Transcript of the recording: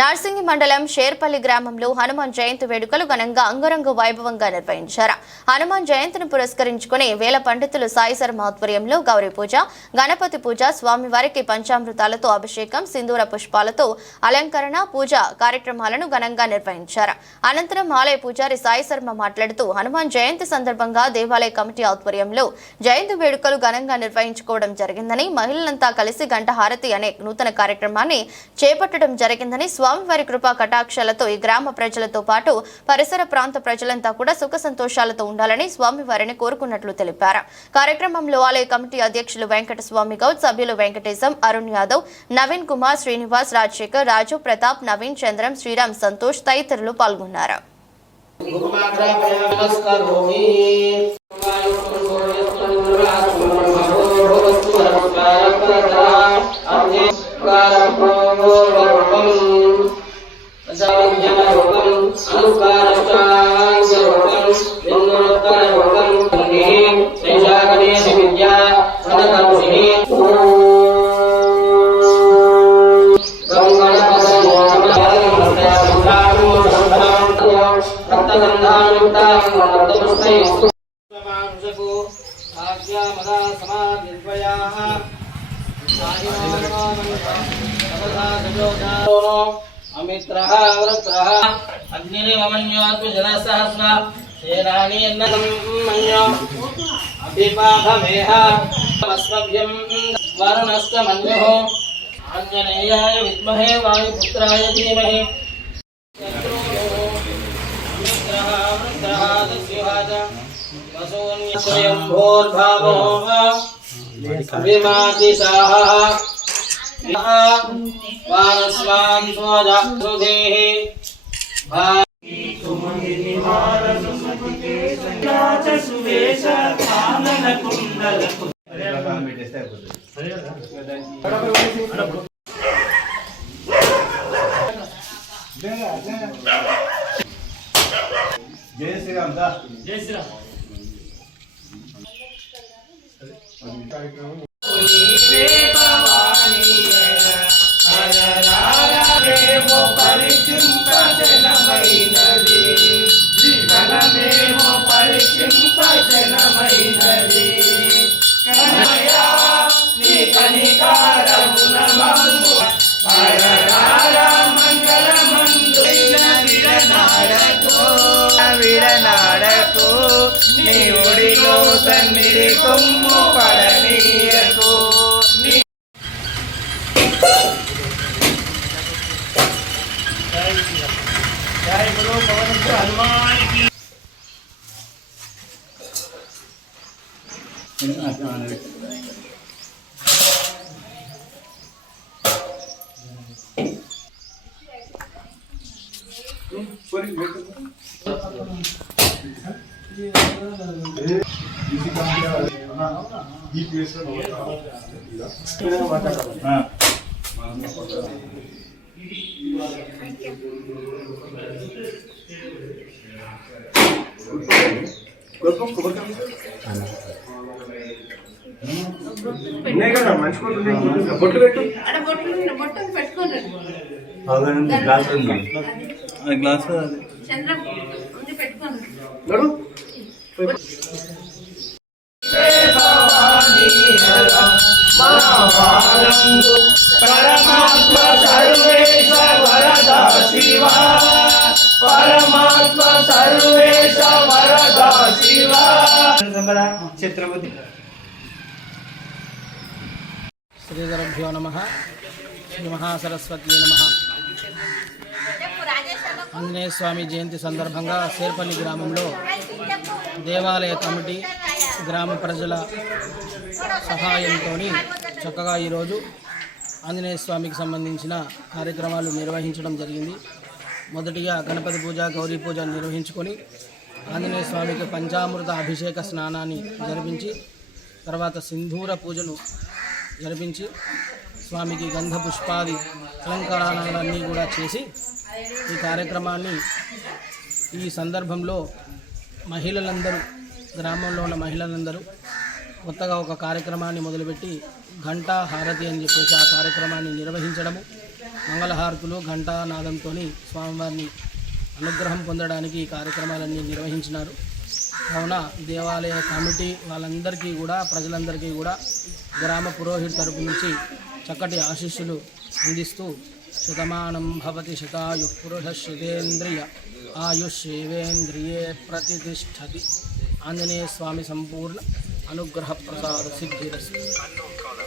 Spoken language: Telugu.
నార్సింగి మండలం షేర్పల్లి గ్రామంలో హనుమాన్ జయంతి వేడుకలు ఘనంగా అంగరంగ వైభవంగా నిర్వహించారు. హనుమాన్ జయంతిని పురస్కరించుకుని వేల పండితులు సాయి శర్మ ఆధ్వర్యంలో గౌరీ పూజ, గణపతి పూజ, స్వామివారికి పంచామృతాలతో అభిషేకం, సింధూర పుష్పాలతో అలంకరణ, పూజ కార్యక్రమాలను ఘనంగా నిర్వహించారు. అనంతరం ఆలయ పూజారి సాయి శర్మ మాట్లాడుతూ హనుమాన్ జయంతి సందర్భంగా దేవాలయ కమిటీ ఆధ్వర్యంలో జయంతి వేడుకలు ఘనంగా నిర్వహించుకోవడం జరిగిందని, మహిళలంతా కలిసి గంట హారతి అనే నూతన కార్యక్రమాన్ని చేపట్టడం జరిగిందని, స్వామివారి కృపా కటాక్షాలతో ఈ గ్రామ ప్రజలతో పాటు పరిసర ప్రాంత ప్రజలంతా కూడా సుఖ సంతోషాలతో ఉండాలని స్వామివారిని కోరుకున్నట్లు తెలిపారు. కార్యక్రమంలో ఆలయ కమిటీ అధ్యక్షులు వెంకట స్వామి గౌడ్, సభ్యులు వెంకటేశం, అరుణ్ యాదవ్, నవీన్ కుమార్, శ్రీనివాస్, రాజశేఖర్, రాజు, ప్రతాప్, నవీన్, చంద్రం, శ్రీరామ్, సంతోష్ తదితరులు పాల్గొన్నారు. अमित्रः वृत्रः अग्निरिवमन्योऽतु जनसहस्र शेराणीर्नमन्यो अभिपाभमेह अस्मभ्यं वरुणस्तमन्युः आञ्जनेयाय विद्महे वायुपुत्राय धीमहि अमित्रः वृत्रः दस्युः वसून्यस्वयंभोर्भावो विमातिसाः वानस्वान् स्वजासुधेः जय श्री राम दा जय श्री राम విడనాడకు నీ ఒడిలో సన్నిధి కొమ్ము పడనీయకు జై గురు పవన్ హనుమాన్ కి గ్లాస్ పరమాత్మ సర్వేశ వరద శివ పరమాత్మ సర్వేశ వరద శివ ఛత్రపతి శ్రీ గురుభ్యో నమః. శ్రీ మహాసరస్వతి నమః. ఆంజనేయ స్వామి జయంతి సందర్భంగా షేర్పల్లి గ్రామంలో దేవాలయ కమిటీ, గ్రామ ప్రజల సహాయంతో చక్కగా ఈరోజు ఆంజనేయ స్వామికి సంబంధించిన కార్యక్రమాలు నిర్వహించడం జరిగింది. మొదటిగా గణపతి పూజ, గౌరీ పూజ నిర్వహించుకొని ఆంజనేయ స్వామికి పంచామృత అభిషేక స్నానాన్ని జరిపించి, తర్వాత సింధూర పూజను జరిపించి స్వామికి గంధ పుష్పాది అలంకరణలన్నీ కూడా చేసి ఈ కార్యక్రమాన్ని ఈ సందర్భంలో మహిళలందరూ, గ్రామంలో ఉన్న మహిళలందరూ కొత్తగా ఒక కార్యక్రమాన్ని మొదలుపెట్టి ఘంటా హారతి అని చెప్పేసి ఆ కార్యక్రమాన్ని నిర్వహించడము, మంగళహారతులు ఘంటానాదంతో స్వామివారిని అనుగ్రహం పొందడానికి ఈ కార్యక్రమాలన్నీ నిర్వహించినారు. కావున దేవాలయ కమిటీ వాళ్ళందరికీ కూడా, ప్రజలందరికీ కూడా గ్రామ పురోహితు తరపు నుంచి చక్కటి ఆశీస్సులు అందిస్తూ శతమానం భవతి శతాయు పురుష శతేంద్రియ ఆయుష్యేవేంద్రియే ప్రతిష్టతి. ఆంజనేయ స్వామి సంపూర్ణ అనుగ్రహ ప్రసాద సిద్ధిరస్తు.